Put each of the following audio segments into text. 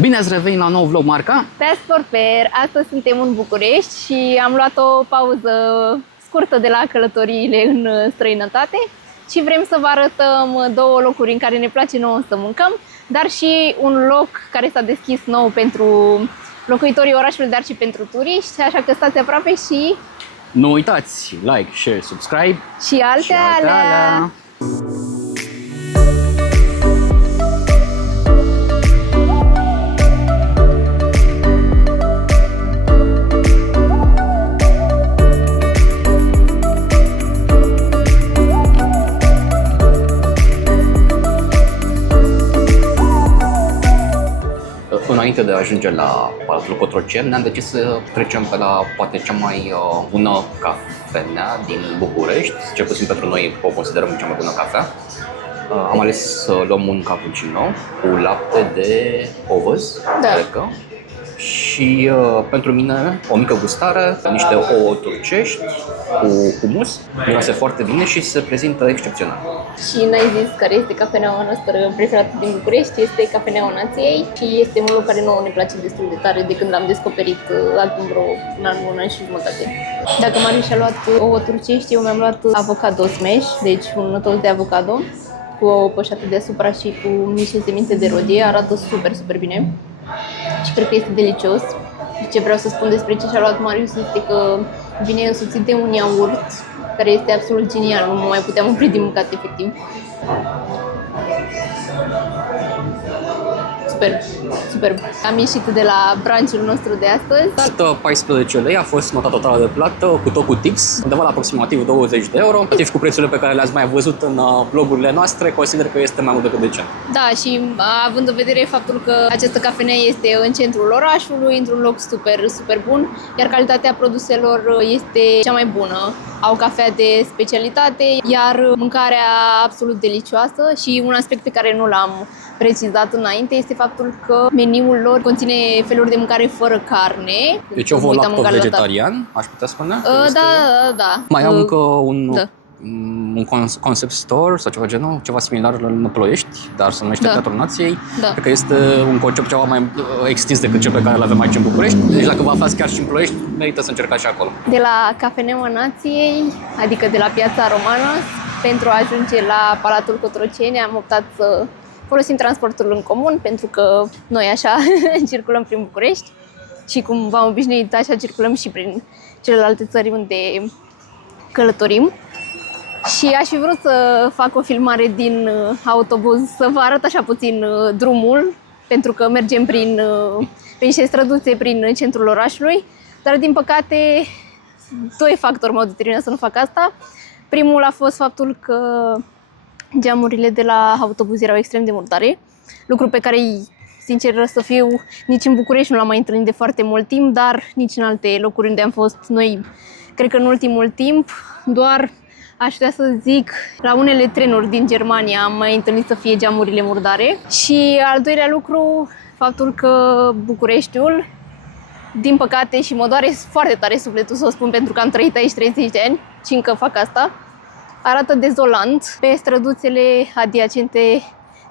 Bine ați revenit la nou vlog, Marca! Fast for Fair. Astăzi suntem în București și am luat o pauză scurtă de la călătoriile în străinătate și vrem să vă arătăm două locuri în care ne place nouă să mâncăm, dar și un loc care s-a deschis nou pentru locuitorii orașului, dar și pentru turiști, așa că stați aproape și... Nu uitați, like, share, subscribe și alte alea! Înainte de a ajunge la Palatul Cotroceni, ne-am decis să trecem pe la poate cea mai bună cafenea din București, cel puțin pentru noi o considerăm cea mai bună cafea. Am ales să luăm un cappuccino cu lapte de ovăz, cred că. Și pentru mine o mică gustare, niște ouă turcești cu humus, miroase foarte bine și se prezintă excepțional. Și n-ai zis care este cafeneaua noastră preferată din București, este Cafeneaua Nației și este un loc care nouă ne place destul de tare de când l-am descoperit acum vreo un an și jumătate. Dacă Marius a luat ouă turcești, eu mi-am luat avocado smash, deci un toast de avocado cu o pășată deasupra și cu niște semințe de rodie, arată super, super bine. Și cred că este delicios. Ce vreau să spun despre ce și-a luat Marius este că vine însoțit de un iaurt care este absolut genial, nu mai puteam opri din mâncat efectiv. Super, super. Am ieșit de la brunch-ul nostru de astăzi. Costă 14 lei, a fost nota totală de plată, cu tot cu tips, undeva la aproximativ 20 de euro. Relativ cu prețurile pe care le-ați mai văzut în vlogurile noastre, consider că este mai mult decât decent. Da, și având în vedere faptul că această cafenea este în centrul orașului, într-un loc super, super bun, iar calitatea produselor este cea mai bună. Au cafea de specialitate, iar mâncarea absolut delicioasă și un aspect pe care nu l-am precizat înainte este faptul că meniul lor conține feluri de mâncare fără carne. Deci eu vă lacto-vegetarian, aș putea spune? Da. Mai am încă un concept store sau ceva genul, ceva similar în Ploiești, dar se numește Teatrul Nației. Cred că este un concept ceva mai extins decât cel pe care îl avem aici în București. Deci dacă vă aflați chiar și în Ploiești, merită să încercați și acolo. De la Cafeneaua Nației, adică de la Piața Romană, pentru a ajunge la Palatul Cotroceni, am optat să folosim transportul în comun, pentru că noi așa circulăm prin București și cum v-am obișnuit, așa circulăm și prin celelalte țări unde călătorim. Și aș fi vrut să fac o filmare din autobuz, să vă arăt așa puțin drumul, pentru că mergem prin niște străduțe prin centrul orașului, dar din păcate doi factori m-au determinat să nu fac asta. Primul a fost faptul că geamurile de la autobuz erau extrem de murdare, lucru pe care, sincer să fiu, nici în București nu l-am mai întâlnit de foarte mult timp, dar nici în alte locuri unde am fost noi, cred că în ultimul timp, doar aș putea să zic, la unele trenuri din Germania am mai întâlnit să fie geamurile murdare. Și al doilea lucru, faptul că Bucureștiul, din păcate, și mă doare foarte tare sufletul să o spun pentru că am trăit aici 30 de ani și încă fac asta, arată dezolant pe străduțele adiacente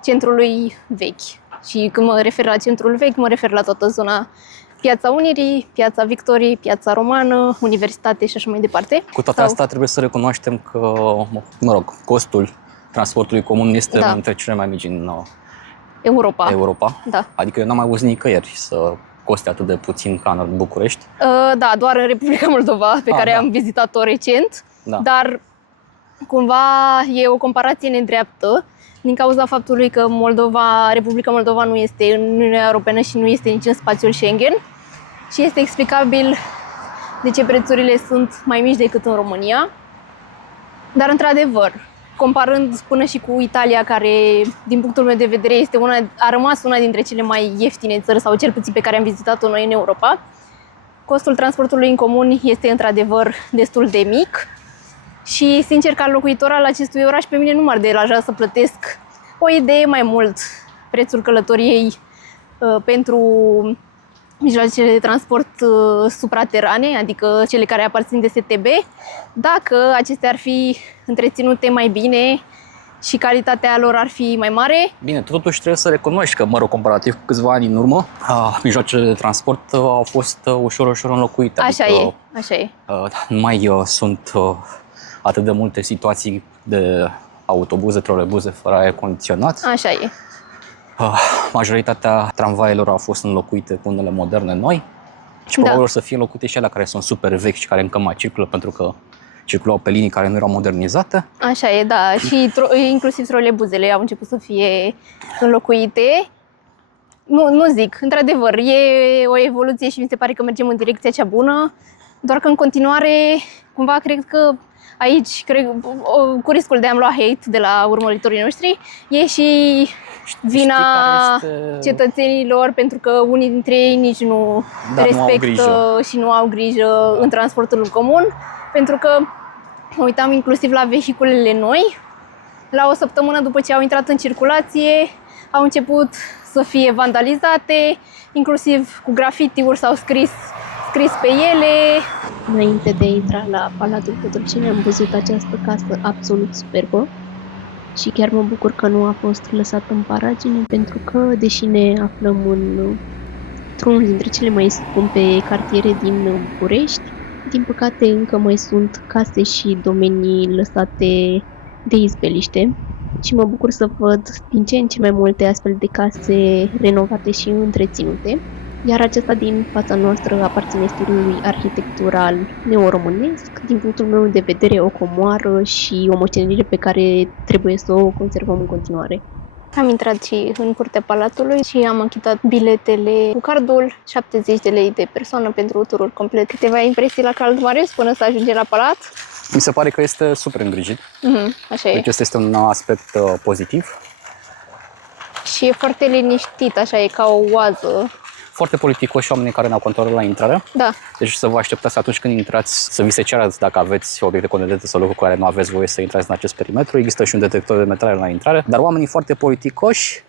centrului vechi. Și când mă refer la centrul vechi, mă refer la toată zona Piața Unirii, Piața Victoriei, Piața Romană, Universitate și așa mai departe. Cu toate astea trebuie să recunoaștem că, costul transportului comun este între cele mai mici în Europa. Da. Adică eu n-am mai auzit nicăieri să coste atât de puțin ca în București. Da, doar în Republica Moldova, pe care am vizitat-o recent. Da. Dar cumva e o comparație nedreaptă din cauza faptului că Republica Moldova nu este în Uniunea Europeană și nu este nici în spațiul Schengen și este explicabil de ce prețurile sunt mai mici decât în România. Dar într-adevăr, comparând până și cu Italia, care din punctul meu de vedere a rămas una dintre cele mai ieftine țări, sau cel puțin pe care am vizitat-o noi în Europa, costul transportului în comun este într-adevăr destul de mic. Și, sincer, ca locuitor al acestui oraș, pe mine nu m-ar deranja să plătesc o idee mai mult prețul călătoriei pentru mijloacele de transport supraterane, adică cele care aparțin de STB, dacă acestea ar fi întreținute mai bine și calitatea lor ar fi mai mare. Bine, totuși trebuie să recunoști că, comparativ cu câțiva ani în urmă, mijloacele de transport au fost ușor înlocuite. Așa adică, e. Nu mai sunt atât de multe situații de autobuze, trolebuze fără aer condiționat. Așa e. Majoritatea tramvaielor au fost înlocuite cu unele moderne noi și probabil o să fie înlocuite și alea care sunt super vechi și care încă mai circulă pentru că circulau pe linii care nu erau modernizate. Așa e, da. Și inclusiv trolebuzele au început să fie înlocuite. Nu zic, într-adevăr, e o evoluție și mi se pare că mergem în direcția cea bună, doar că în continuare, cumva, cred că aici, cu riscul de a-mi lua hate de la urmăritorii noștri, e și vina cetățenilor, pentru că unii dintre ei nici nu respectă și nu au grijă în transportul în comun, pentru că mă uitam inclusiv la vehiculele noi, la o săptămână după ce au intrat în circulație, au început să fie vandalizate, inclusiv cu grafiti-uri s-au scris pe ele. Înainte de a intra la Palatul Cotroceni am văzut această casă absolut superbă și chiar mă bucur că nu a fost lăsată în paragine, pentru că, deși ne aflăm într-unul dintre cele mai scumpe cartiere din București, din păcate încă mai sunt case și domenii lăsate de izbeliște și mă bucur să văd din ce în ce mai multe astfel de case renovate și întreținute. Iar aceasta din fața noastră aparține stilului arhitectural neoromânesc, din punctul meu de vedere o comoară și o moștenire pe care trebuie să o conservăm în continuare. Am intrat și în curtea palatului și am achitat biletele cu cardul, 70 de lei de persoană pentru turul complet. Câteva impresii la cald, Marius, până să ajungem la palat? Mi se pare că este super îngrijit. Așa e. Deci ăsta este un aspect pozitiv. Și e foarte liniștit, așa e, ca o oază. Foarte politicoși oamenii care ne-au controlat la intrare. Da. Deci să vă așteptați atunci când intrați să vi se ceară dacă aveți obiecte contundente sau lucruri cu care nu aveți voie să intrați în acest perimetru. Există și un detector de metale la intrare, dar oamenii foarte politicoși,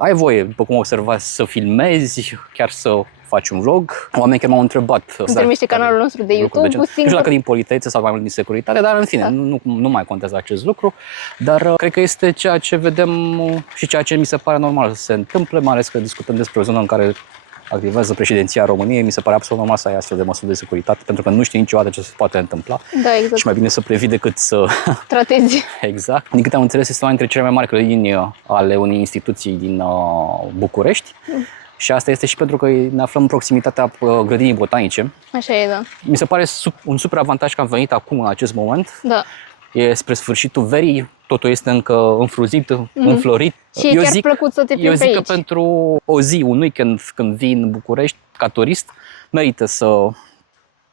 ai voie, după cum observați, să filmezi, chiar să faci un vlog. Oamenii chiar m-au întrebat. Îmi primește canalul nostru de YouTube. Nu știu dacă din politețe sau mai mult din securitate, dar în fine, nu mai contează acest lucru. Dar cred că este ceea ce vedem și ceea ce mi se pare normal să se întâmple, mai ales că discutăm despre o zonă în care activează președinția României, mi se pare absolut normal să ai astfel de măsuri de securitate, pentru că nu știi niciodată ce se poate întâmpla. Da, exact. Și mai bine să previi decât să tratezi. Exact. Din câte am înțeles, este una dintre cele mai mari clădini ale unei instituții din București. Și asta este și pentru că ne aflăm în proximitatea grădinii botanice. Așa e, da. Mi se pare un super avantaj că am venit acum în acest moment. Da. E spre sfârșitul verii, totul este încă înfrunzit, înflorit. Și e chiar plăcut să te plimbi pe aici. Eu zic că pentru o zi, un weekend, când vii în București ca turist, merită să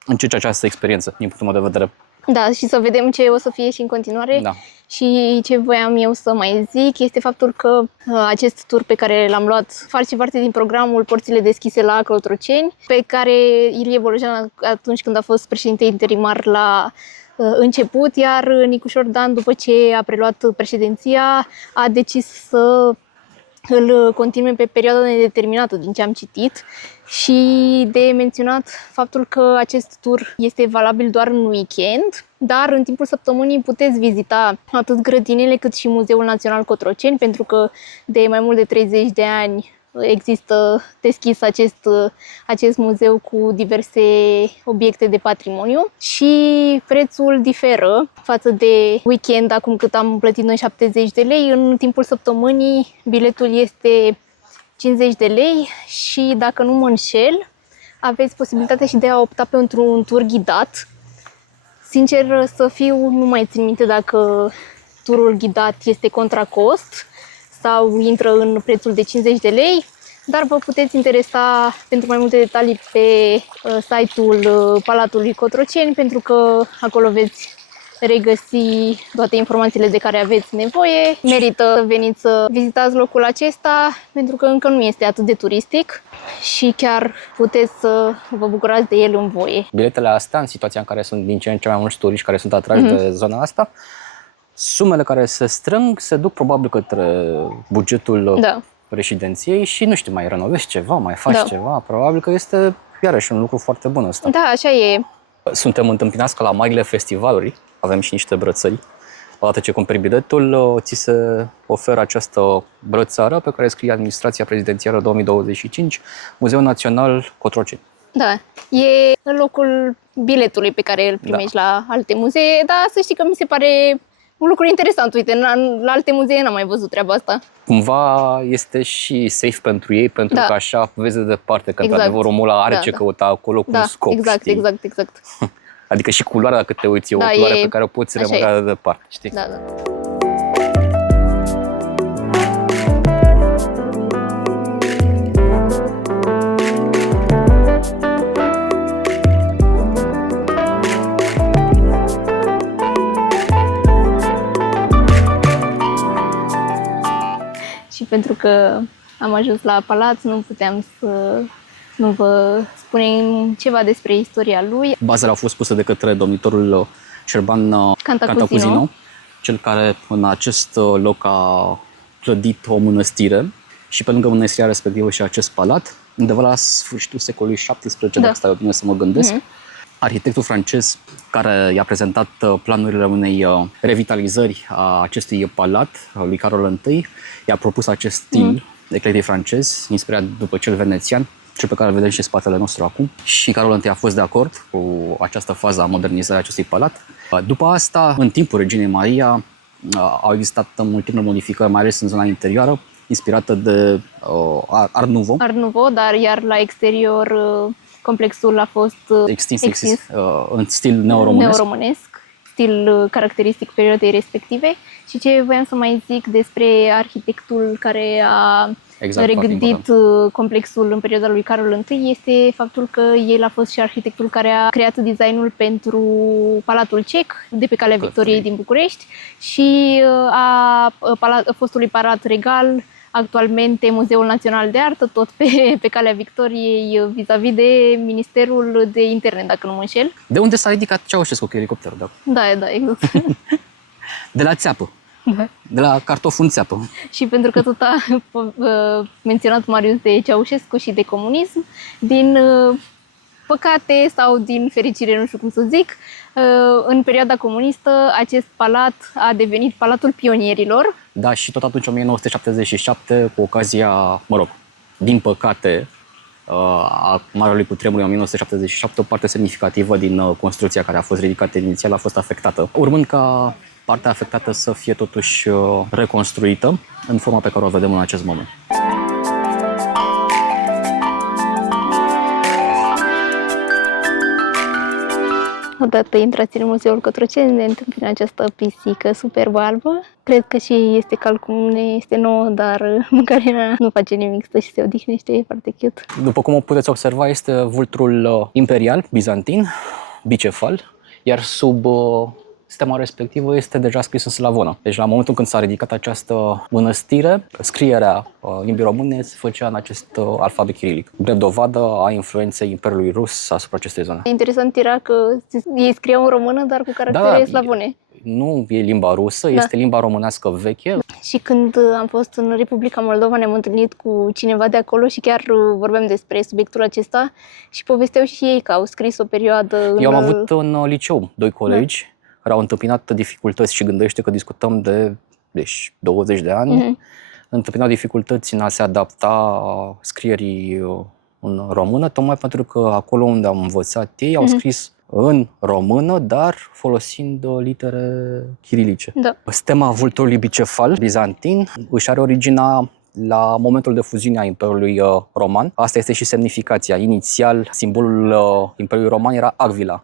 încerci această experiență, din punctul meu de vedere. Da, și să vedem ce o să fie și în continuare. Da. Și ce voiam eu să mai zic este faptul că acest tur pe care l-am luat face parte din programul Porțile deschise la Cotroceni, pe care Ilie Bolojan, atunci când a fost președinte interimar la început, iar Nicușor Dan, după ce a preluat președinția, a decis să îl continue pe perioadă nedeterminată, din ce am citit. Și de menționat faptul că acest tur este valabil doar în weekend, dar în timpul săptămânii puteți vizita atât grădinile cât și Muzeul Național Cotroceni, pentru că de mai mult de 30 de ani există deschis acest muzeu cu diverse obiecte de patrimoniu și prețul diferă față de weekend, acum cât am plătit noi 70 de lei. În timpul săptămânii biletul este 50 de lei și, dacă nu mă înșel, aveți posibilitatea și de a opta pentru un tur ghidat. Sincer să fiu, nu mai țin minte dacă turul ghidat este contra cost sau intră în prețul de 50 de lei, dar vă puteți interesa pentru mai multe detalii pe site-ul Palatului Cotroceni, pentru că acolo veți regăsi toate informațiile de care aveți nevoie. Merită să veniți să vizitați locul acesta, pentru că încă nu este atât de turistic și chiar puteți să vă bucurați de el în voie. Biletele astea, în situația în care sunt din ce în ce mai mulți turiști care sunt atrași de zona asta, sumele care se strâng se duc probabil către bugetul președinției și, nu știu, mai renovezi ceva, mai faci ceva. Probabil că este iarăși un lucru foarte bun ăsta. Da, așa e. Suntem întâmpinați că la marile festivaluri avem și niște brățări Odată ce cumperi biletul, ți se oferă această brățară pe care scrie Administrația Prezidențială 2025, Muzeul Național Cotroceni. Da, e în locul biletului pe care îl primești la alte muzee, dar să știi că mi se pare un lucru interesant. Uite, la alte muzee n-am mai văzut treaba asta. Cumva este și safe pentru ei, pentru că așa vezi de departe că într-adevăr omul ăla are ce căuta acolo cu un scop. Exact, știi? exact. Adică și culoarea, dacă te uiți, e o culoare pe care o poți remarca de departe, știi? Da. Și pentru că am ajuns la palat, nu puteam să nu vă spunem ceva despre istoria lui. Bazele au fost puse de către domnitorul Șerban Cantacuzino, cel care în acest loc a clădit o mănăstire și pe lângă mănăstirea respectivă și acest palat, undeva la sfârșitul secolului XVII, dacă stai bine să mă gândesc, arhitectul francez care i-a prezentat planurile unei revitalizări a acestui palat, lui Carol I, i-a propus acest stil eclectic francez, inspirat după cel venețian, cel pe care îl vedem și în spatele nostru acum. Și Carol I a fost de acord cu această fază a modernizării acestui palat. După asta, în timpul reginei Maria, au existat multiple modificări, mai ales în zona interioară, inspirată de Art Nouveau. Art Nouveau, dar iar la exterior complexul a fost extins. În stil neoromânesc. Stil caracteristic perioadei respective. Și ce voiam să mai zic despre arhitectul care a regândit complexul în perioada lui Carol I este faptul că el a fost și arhitectul care a creat designul pentru Palatul Cec de pe Calea Victoriei din București și a fostului Palat Regal, actualmente Muzeul Național de Artă, tot pe Calea Victoriei, vis-a-vis de Ministerul de Interne, dacă nu mă înșel. De unde s-a ridicat Ceaușescu cu elicopterul? Da, exact. De la țeapă. De la cartof în țeapă. Și pentru că tot a menționat Marius de Ceaușescu și de comunism, din păcate sau din fericire, nu știu cum să zic, în perioada comunistă acest palat a devenit Palatul Pionierilor. Da, și tot atunci, 1977, cu ocazia, din păcate, a Marelui Cutremur în 1977, o parte semnificativă din construcția care a fost ridicată inițial a fost afectată, urmând ca partea afectată să fie totuși reconstruită în forma pe care o vedem în acest moment. Odată intrați în Muzeul Cotroceni, ne întâmpină această pisică superbă albă. Cred că și este calcum, este nouă, dar mâncarea nu face nimic, stă și se odihnește, e foarte cute. După cum o puteți observa, este vulturul imperial, bizantin, bicefal, iar sub stema respectivă este deja scris în slavonă. Deci la momentul când s-a ridicat această mănăstire, scrierea limbii române se făcea în acest alfabet chirilic, drept dovadă a influenței Imperiului Rus asupra acestei zone. Interesant era că ei scriau în română, dar cu caractere slavone. Nu e limba rusă, este limba românească veche. Și când am fost în Republica Moldova, ne-am întâlnit cu cineva de acolo și chiar vorbeam despre subiectul acesta și povesteau și ei că au scris o perioadă Eu am avut în liceu doi colegi care au întâmpinat dificultăți și gândește că discutăm de 20 de ani, întâmpinau dificultăți în a se adapta scrierii în română, tocmai pentru că acolo unde am învățat ei au scris în română, dar folosind litere chirilice. Stema vulturului bicefal bizantin își are originea la momentul de fuziune a Imperiului Roman. Asta este și semnificația. Inițial, simbolul Imperiului Roman era Agvila.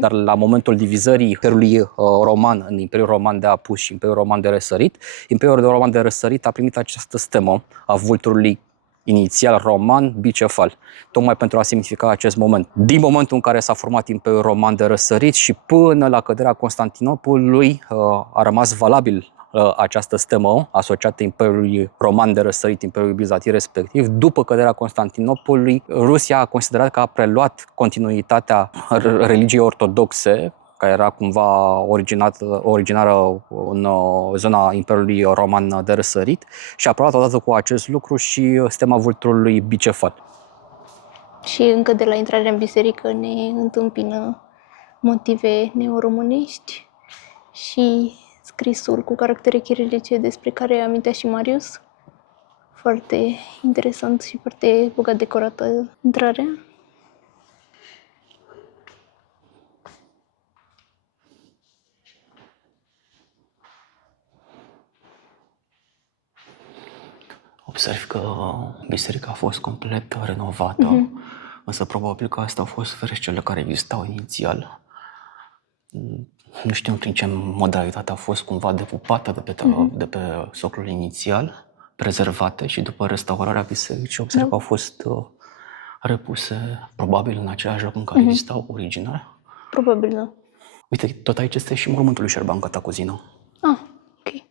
Dar la momentul divizării Imperiului Roman în Imperiul Roman de Apus și Imperiul Roman de Răsărit, Imperiul Roman de Răsărit a primit această stemă a vulturului inițial roman bicefal, tocmai pentru a semnifica acest moment. Din momentul în care s-a format Imperiul Roman de Răsărit și până la căderea Constantinopolului a rămas valabil această stemă asociată Imperiului Roman de Răsărit, Imperiului Bizantin respectiv. După căderea Constantinopolului, Rusia a considerat că a preluat continuitatea religiei ortodoxe, care era cumva originară în zona Imperiului Roman de Răsărit și a preluat odată cu acest lucru și stema vulturului bicefal. Și încă de la intrarea în biserică ne întâmpină motive neoromânești și scrisul cu caractere chirilice despre care amintea și Marius. Foarte interesant și foarte bogat decorată intrarea. Observ că biserica a fost complet renovată, însă probabil că astea au fost ferestrele care existau inițial. Nu știu prin ce modalitate a fost cumva decupată de pe soclul inițial, prezervate și după restaurarea bisericii observ că au fost repuse probabil în același loc în care existau original. Probabil, da. Uite, tot aici este și mormântul lui Șerban Catacuzină. Ah, ok.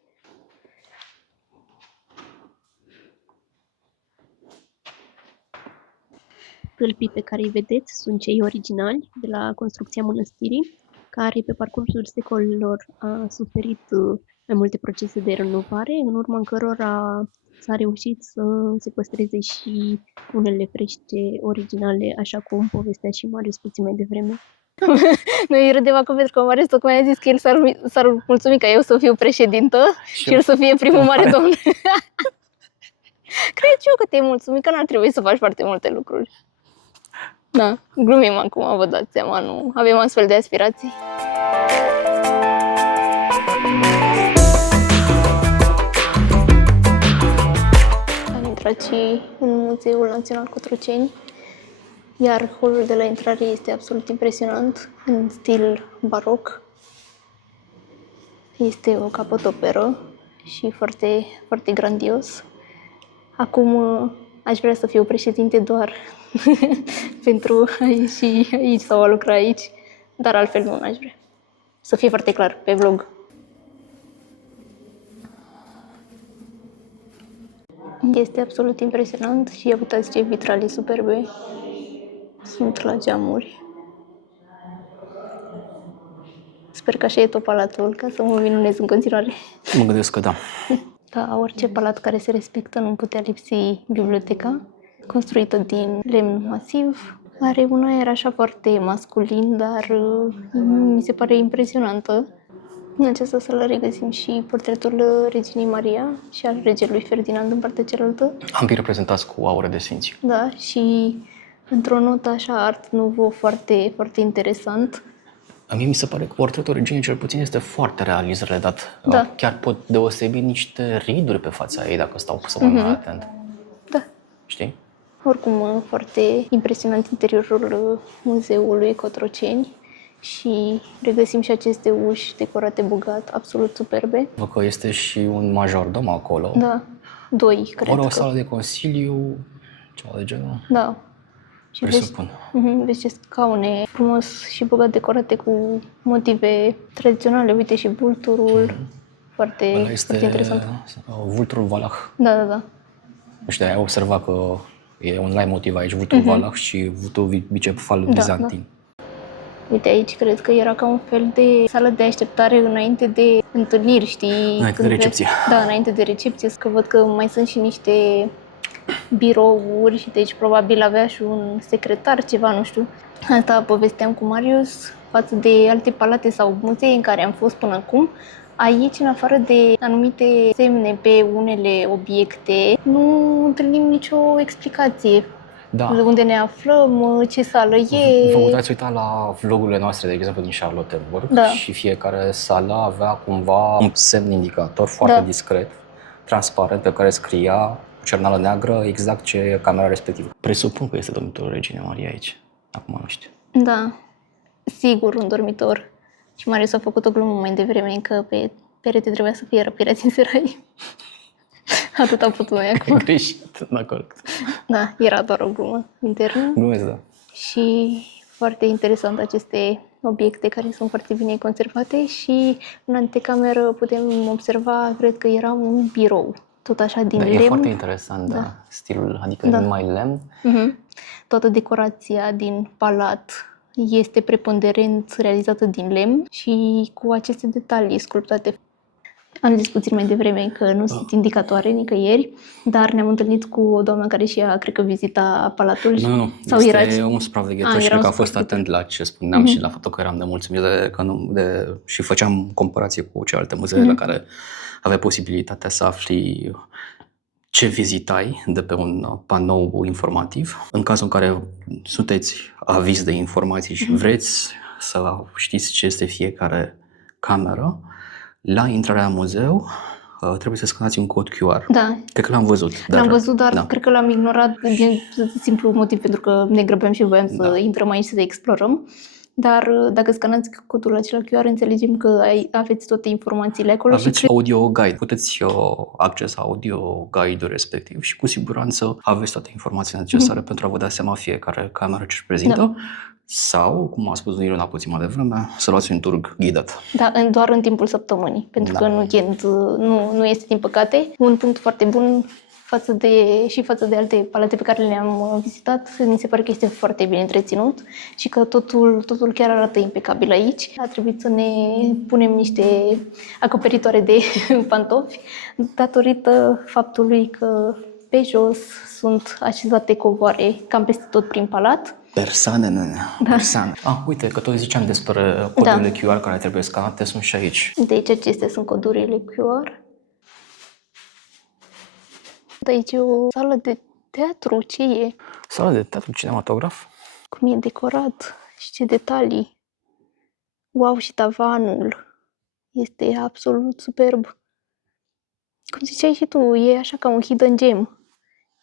Tâlpii pe care îi vedeți sunt cei originali de la construcția mănăstirii, care pe parcursul secolelor a suferit mai multe procese de renovare, în urma cărora s-a reușit să se păstreze și unele frește originale, așa cum povestea și Marius puțin mai devreme. Noi râdem acum pentru că Marius tocmai a zis că el s-ar mulțumi ca eu să fiu președintă și el să fie primul mare domn. Cred și eu că te-ai mulțumit, că n-ar trebui să faci foarte multe lucruri. Da, glumim acum, vă dați seama, nu avem astfel de aspirații. Am intrat și în Muzeul Național Cotroceni, iar holul de la intrare este absolut impresionant, în stil baroc. Este o capodoperă și foarte, foarte grandios. Acum aș vrea să fiu președinte doar pentru a ieși aici sau a lucra aici, dar altfel nu aș vrea. Să fie foarte clar pe vlog. Este absolut impresionant și ia uitați ce vitralii superbe sunt la geamuri. Sper că așa e tot palatul, ca să mă minunez în continuare. Mă gândesc că da. Ca orice palat care se respectă, nu putea lipsi biblioteca, construită din lemn masiv. Are un aer așa foarte masculin, dar mi se pare impresionantă. În această sală regăsim și portretul reginei Maria și al regelui Ferdinand în partea cealaltă. Ambii reprezentați cu aure de sfinți. Da, și într-o notă așa art nouveau foarte, foarte interesant. A mie mi se pare că portretul reginei cel puțin este foarte realist redat. Da. Chiar pot deosebi niște riduri pe fața ei dacă stau să mă mai atent. Da. Știi? Oricum, foarte impresionant interiorul muzeului Cotroceni și regăsim și aceste uși decorate bogat, absolut superbe. Văd că este și un majordom acolo. Da, doi, cred Ori o că. sală de consiliu, ceva de genul. Da. Și Presupun. vezi ce scaune frumos și bogat decorate cu motive tradiționale. Uite și vulturul, foarte, Ăla foarte este interesant. vulturul Valah. Da, da, da. Nu știu, ai observat că e un live motiv aici, vulturul Valah și vulturul bicefal bizantin. Uite, aici cred că era ca un fel de sală de așteptare înainte de întâlniri, știi? Înainte de recepție. Da, înainte de recepție, că văd că mai sunt și niște birouri, deci probabil avea și un secretar, ceva, nu știu. Asta povesteam cu Marius, față de alte palate sau muzee în care am fost până acum. Aici, în afară de anumite semne pe unele obiecte, nu întâlnim nicio explicație. Da. Unde ne aflăm, ce sală e. Vă puteți uita la vlogurile noastre, de exemplu, din Charlottenburg Da. și fiecare sală avea cumva un semn indicator foarte discret, transparent, pe care scria cu cernală neagră exact ce e camera respectivă. Presupun că este dormitorul Reginei Maria aici. Acum nu știu. Da, sigur, un dormitor. Și Marius a făcut o glumă mai devreme că pe perete trebuia să fie răpirea din serai. Atât am putut noi acum. Greșit, d'accord. Da, era doar o glumă internă. Glumesc, da. Și foarte interesant aceste obiecte care sunt foarte bine conservate și în antecameră putem observa, cred că era un birou, tot așa din Da, lemn. e foarte interesant, da. Stilul, adică Da. numai lemn. Toată decorația din palat este preponderent realizată din lemn și cu aceste detalii sculptate. Am zis puțin mai devreme că nu sunt indicatoare nicăieri, dar ne-am întâlnit cu o doamnă care și ea, cred că, vizita Palatul. Nu, sau este era... un supraveghetor și era cred că un a fost supraveghetor. atent la ce spuneam și la faptul că eram de mulțumit și făceam comparație cu celelalte muzee la care aveai posibilitatea să afli ce vizitai de pe un panou informativ. În cazul în care sunteți avizi de informații și vreți să știți ce este fiecare cameră, la intrarea în muzeu trebuie să scanați un cod QR. Da. Cred că l-am văzut. L-am văzut, dar cred că l-am ignorat din simplu motiv pentru că ne grăbeam și voiam să intrăm aici să explorăm. Dar dacă scanați codul acela QR, înțelegem că aveți toate informațiile acolo. Aveți audio guide, puteți accesa audio guide-ul respectiv și cu siguranță aveți toate informațiile necesare pentru a vă da seama fiecare cameră ce își prezintă. Sau, cum a spus Irina puțin mai devreme, să luați un tur ghidat. Da, doar în timpul săptămânii, pentru că în weekend nu este, din păcate. Un punct foarte bun față de alte palate pe care le-am vizitat, mi se pare că este foarte bine întreținut și că totul chiar arată impecabil aici. A trebuit să ne punem niște acoperitoare de pantofi, datorită faptului că pe jos sunt așezate covoare cam peste tot prin palat. Persoane. Uite, că tot ziceam despre codurile QR care trebuie scanate, sunt și aici. Deci acestea sunt codurile QR. Aici e o sală de teatru, ce e? Sală de teatru, cinematograf? Cum e decorat și ce detalii. Wow, și tavanul este absolut superb. Cum ziceai și tu, e așa ca un hidden gem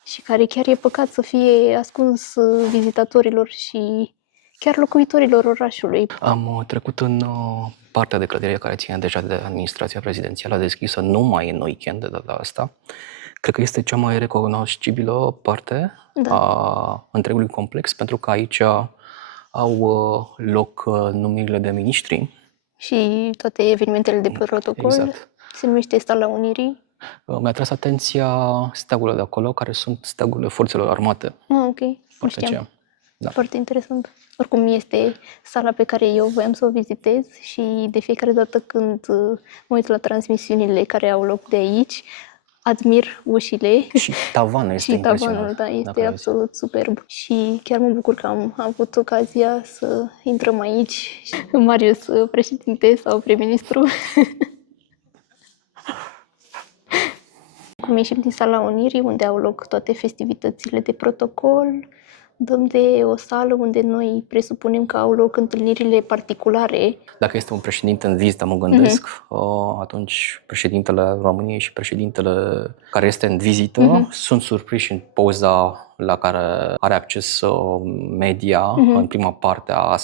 și care chiar e păcat să fie ascuns vizitatorilor și chiar locuitorilor orașului. Am trecut în partea de clădire care ține deja de administrația prezidențială deschisă numai în weekend de data asta. Cred că este cea mai recunoscibilă parte a întregului complex, pentru că aici au loc numirile de miniștri. Și toate evenimentele de protocol. Exact. Se numește Sala Unirii. Mi-a tras atenția steagurile de acolo, care sunt steagurile forțelor armate. Ok, nu știam. Foarte interesant. Oricum este sala pe care eu voiam să o vizitez și de fiecare dată când mă uit la transmisiunile care au loc de aici, admir ușile. Și tavanul este impresionant. Și tavanul, este absolut superb. Și chiar mă bucur că am avut ocazia să intrăm aici. Marius, președinte sau prim-ministru. Cum ieșim din Sala Unirii, unde au loc toate festivitățile de protocol, dăm de o sală unde noi presupunem că au loc întâlnirile particulare. Dacă este un președinte în vizită, mă gândesc, atunci președintele României și președintele care este în vizită sunt surprinși în poza la care are acces media în prima parte a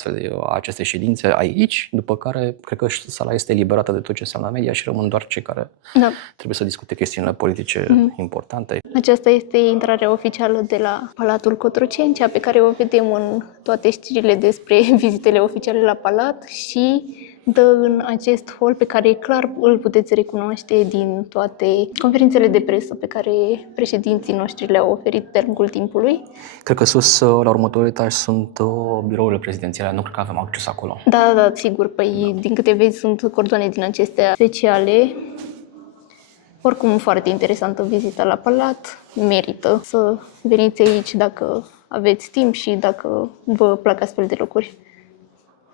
acestei ședințe aici, după care cred că sala este eliberată de tot ce înseamnă media și rămân doar cei care trebuie să discute chestiunile politice importante. Aceasta este intrarea oficială de la Palatul Cotroceni, cea pe care o vedem în toate știrile despre vizitele oficiale la Palat și dă în acest hol pe care clar îl puteți recunoaște din toate conferințele de presă pe care președinții noștri le-au oferit de-a lungul timpului. Cred că sus, la următorul etaj, sunt birourile prezidențiale. Nu cred că avem acces acolo. Da, sigur. Păi, din câte vezi, sunt cordoane din acestea speciale. Oricum, foarte interesantă vizita la Palat. Merită să veniți aici dacă aveți timp și dacă vă plac astfel de locuri.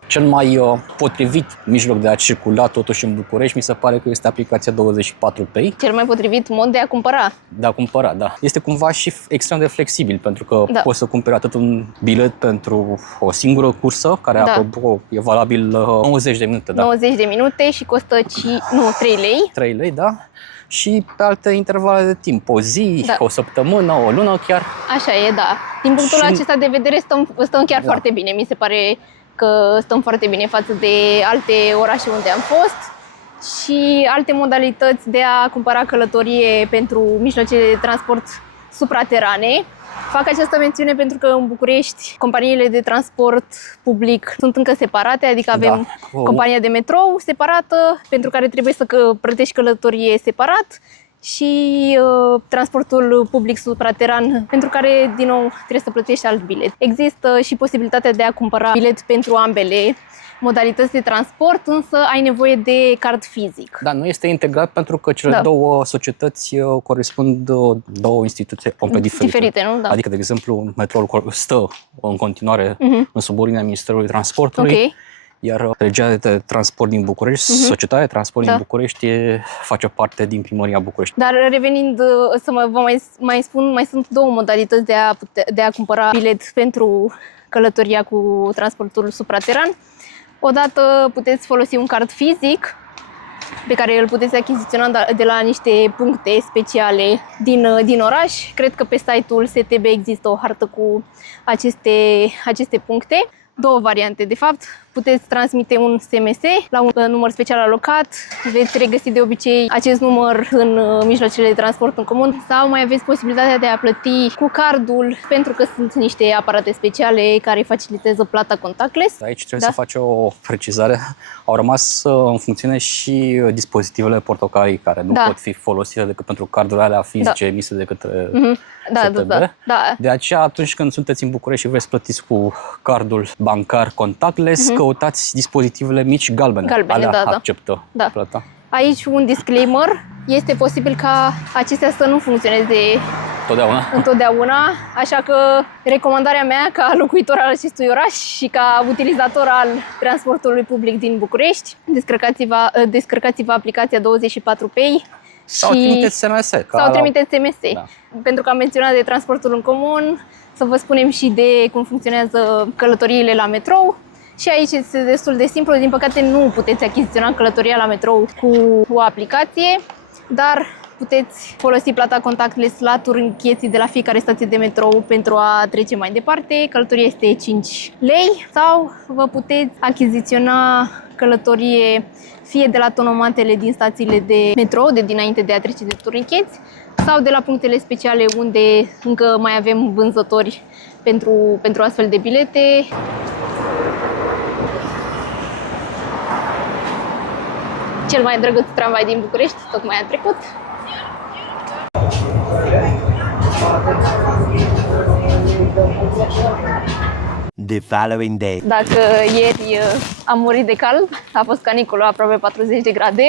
Cel mai potrivit mijloc de a circula totuși în București mi se pare că este aplicația 24Pay. Cel mai potrivit mod de a cumpăra. De a cumpăra, da. Este cumva și extrem de flexibil, pentru că poți să cumperi atât un bilet pentru o singură cursă, care apropo e valabil 90 de minute. 90 de minute și costă 3 lei. 3 lei, da. Și pe alte intervale de timp, o zi, o săptămână, o lună chiar. Așa e, da. Din punctul acesta de vedere stăm chiar foarte bine. Mi se pare că stăm foarte bine față de alte orașe unde am fost și alte modalități de a cumpăra călătorie pentru mijloace de transport supraterane. Fac această mențiune pentru că în București companiile de transport public sunt încă separate, adică avem compania de metrou separată, pentru care trebuie să plătești călătorie separat, și transportul public suprateran, pentru care, din nou, trebuie să plătești alt bilet. Există și posibilitatea de a cumpăra bilet pentru ambele modalități de transport, însă ai nevoie de card fizic. Da, nu este integrat pentru că cele două societăți corespund două instituții complet diferite. Nu? Da. Adică, de exemplu, metroul stă în continuare în subordinea Ministerului Transportului, Ok. iar regia de transport din București, societatea de transport din București, face parte din Primăria București. Dar revenind, vă mai spun, mai sunt două modalități de a cumpăra bilet pentru călătoria cu transportul suprateran. Odată puteți folosi un card fizic pe care îl puteți achiziționa de la niște puncte speciale din oraș. Cred că pe site-ul STB există o hartă cu aceste puncte. Două variante, de fapt. Puteți transmite un SMS la un număr special alocat, veți regăsi de obicei acest număr în mijloacele de transport în comun, sau mai aveți posibilitatea de a plăti cu cardul, pentru că sunt niște aparate speciale care facilitează plata contactless. Aici trebuie să faci o precizare. Au rămas în funcțiune și dispozitivele portocalii care nu pot fi folosite decât pentru cardurile alea fizice emise de către STB. Da. De aceea, atunci când sunteți în București și vreți să plătiți cu cardul bancar contactless, căutați dispozitivele mici galbene. Alea acceptă plata. Aici un disclaimer. Este posibil ca acestea să nu funcționeze întotdeauna, așa că recomandarea mea ca locuitor al acestui oraș și ca utilizator al transportului public din București, descărcați-vă aplicația 24Pay sau trimiteți SMS. Da. Pentru că am menționat de transportul în comun, să vă spunem și de cum funcționează călătoriile la metrou. Și aici este destul de simplu, din păcate nu puteți achiziționa călătoria la metrou cu o aplicație, dar puteți folosi plata contactless la turncheții de la fiecare stație de metrou pentru a trece mai departe. Călătoria este 5 lei sau vă puteți achiziționa călătorie fie de la tonomatele din stațiile de metrou, de dinainte de a trece de turncheți, sau de la punctele speciale unde încă mai avem vânzători pentru astfel de bilete. Cel mai drăguț tramvai din București tocmai a trecut. The following day. Dacă ieri am murit de cald, a fost caniculă, aproape 40 de grade,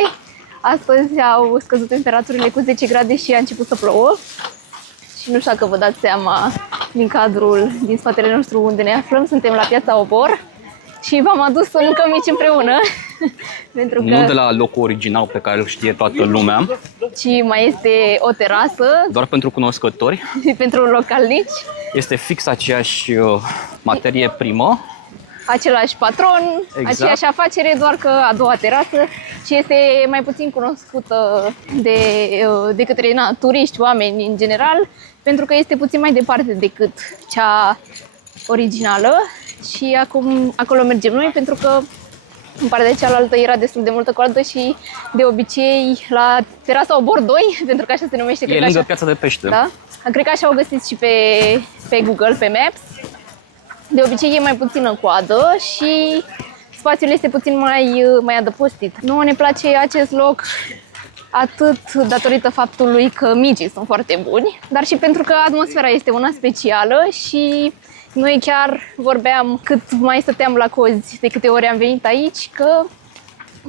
astăzi au scăzut temperaturile cu 10 grade și a început să plouă. Și nu știu dacă vă dați seama din cadrul din spatele nostru unde ne aflăm, suntem la Piața Obor și v-am adus să mâncăm mici împreună. Pentru că nu de la locul original pe care îl știe toată lumea, ci mai este o terasă. Doar pentru cunoscători. Pentru localnici. Este fix aceeași materie primă. Același patron, aceeași afacere, doar că a doua terasă și este mai puțin cunoscută de către turiști, oameni în general, pentru că este puțin mai departe decât cea originală și acum acolo mergem noi, pentru că în partea cealaltă era destul de multă coadă și de obicei la terasa Obor 2, pentru că așa se numește. E lângă Piața de Pește. Da? Cred că așa o găsiți și pe Google, pe Maps. De obicei e mai puțină coadă și spațiul este puțin mai adăpostit. Nouă ne place acest loc atât datorită faptului că micii sunt foarte buni, dar și pentru că atmosfera este una specială și noi chiar vorbeam cât mai stăteam la cozi de câte ori am venit aici, că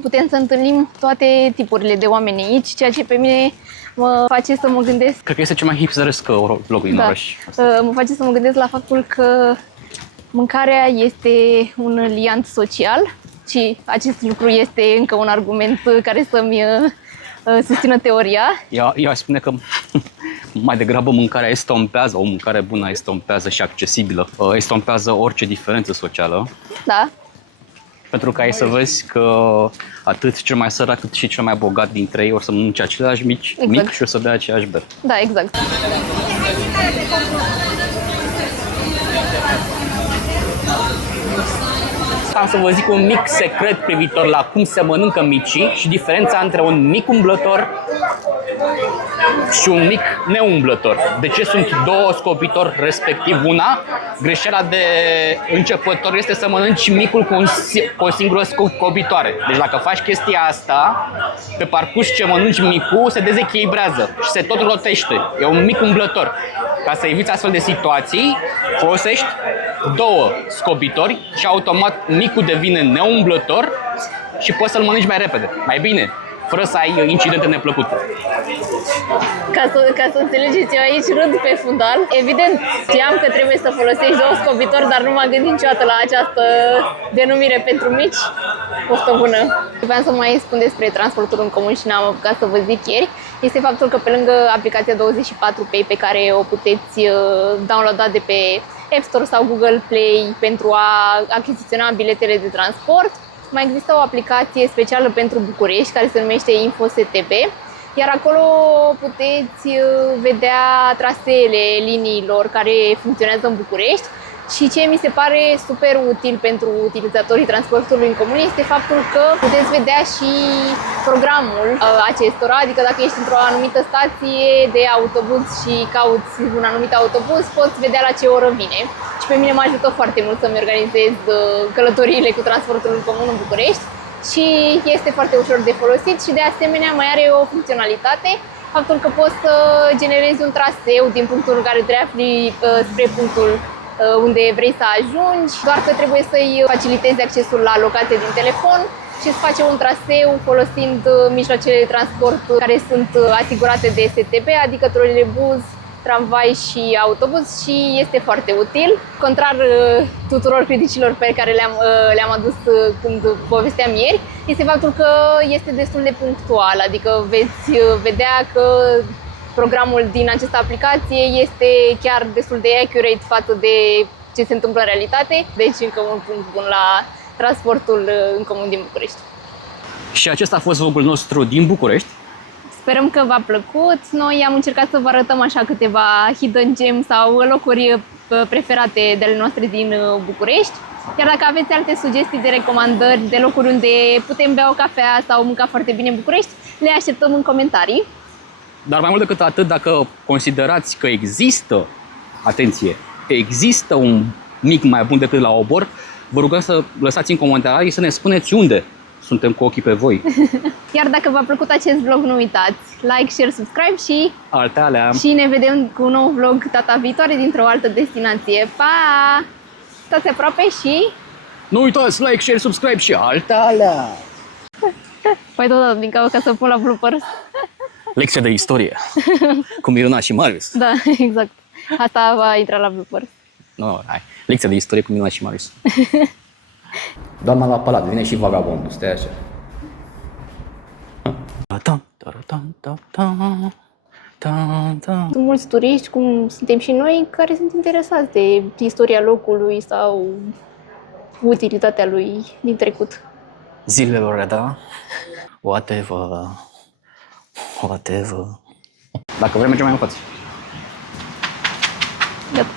putem să întâlnim toate tipurile de oameni aici, ceea ce pe mine mă face să mă gândesc... Cred că este cel mai hipsteresc loc din oraș. Mă face să mă gândesc la faptul că mâncarea este un liant social și acest lucru este încă un argument care să-mi susțină teoria. Eu aș spune că mai degrabă mâncarea estompează, o mâncare bună estompează și accesibilă, estompează orice diferență socială. Da. Pentru că ai să vezi că atât cel mai sărac cât și cel mai bogat dintre ei o să mănânce același mic și o să bea aceeași bere. Da, exact. asta am să vă zic un mic secret privitor la cum se mănâncă micii și diferența între un mic umblător și un mic neumblător. De ce sunt două scobitori respectiv una? Greșeala de începător este să mănânci micul cu o singură scobitoare. Deci dacă faci chestia asta, pe parcurs ce mănânci micul se dezechilibrează și se tot rotește. E un mic umblător. Ca să eviți astfel de situații, folosești două scobitori și automat micul devine neumblător și poți să-l mănânci mai repede, mai bine, fără să ai incidente neplăcute. Ca să înțelegeți, eu aici râd pe fundal. Evident, știam că trebuie să folosești două scobitori, dar nu m-am gândit niciodată la această denumire pentru mici. Poftă bună! Vreau să mai spun despre transportul în comun și n-am apucat să vă zic ieri. Este faptul că pe lângă aplicația 24Pay pe care o puteți downloada de pe App Store sau Google Play pentru a achiziționa biletele de transport, mai există o aplicație specială pentru București care se numește InfoSTB, iar acolo puteți vedea traseele liniilor care funcționează în București. Și ce mi se pare super util pentru utilizatorii transportului în comun este faptul că puteți vedea și programul acestora, adică dacă ești într-o anumită stație de autobuz și cauți un anumit autobuz, poți vedea la ce oră vine. Și pe mine mă ajută foarte mult să-mi organizez călătoriile cu transportul în comun în București și este foarte ușor de folosit și de asemenea mai are o funcționalitate, faptul că poți să generezi un traseu din punctul în care te afli spre punctul unde vrei să ajungi, doar că trebuie să-i facilitezi accesul la locație din telefon și îți face un traseu folosind mijloacele de transport care sunt asigurate de STB, adică trolebuz, tramvai și autobuz și este foarte util. Contrar tuturor criticilor pe care le-am adus când povesteam ieri, este faptul că este destul de punctual, adică veți vedea că programul din această aplicație este chiar destul de accurate față de ce se întâmplă în realitate, deci încă un punct bun la transportul în comun din București. Și acesta a fost vlogul nostru din București. Sperăm că v-a plăcut. Noi am încercat să vă arătăm așa câteva hidden gems sau locuri preferate de ale noastre din București. Iar dacă aveți alte sugestii de recomandări de locuri unde putem bea o cafea sau mânca foarte bine în București, le așteptăm în comentarii. Dar mai mult decât atât, dacă considerați că există, atenție, există un mic mai bun decât la Obor, vă rugăm să lăsați în comentarii să ne spuneți unde. Suntem cu ochii pe voi. Iar dacă v-a plăcut acest vlog, nu uitați, like, share, subscribe și... Altealea. Și ne vedem cu un nou vlog data viitoare dintr-o altă destinație. Pa! Stați aproape și... Nu uitați, like, share, subscribe și altealea. Păi tot din ca să pun la bloopers. Lecția de istorie cu Miruna și Marius. Da, exact. Asta va intra la bloopers. Nu, hai. Lecția de istorie cu Miruna și Marius. Doamna la palat, vine și vagabondul, stai așa. Sunt mulți turiști, cum suntem și noi, care sunt interesați de istoria locului sau utilitatea lui din trecut. Zilelor, da? Whatever. Dacă vrem, mergem mai în față. Gata.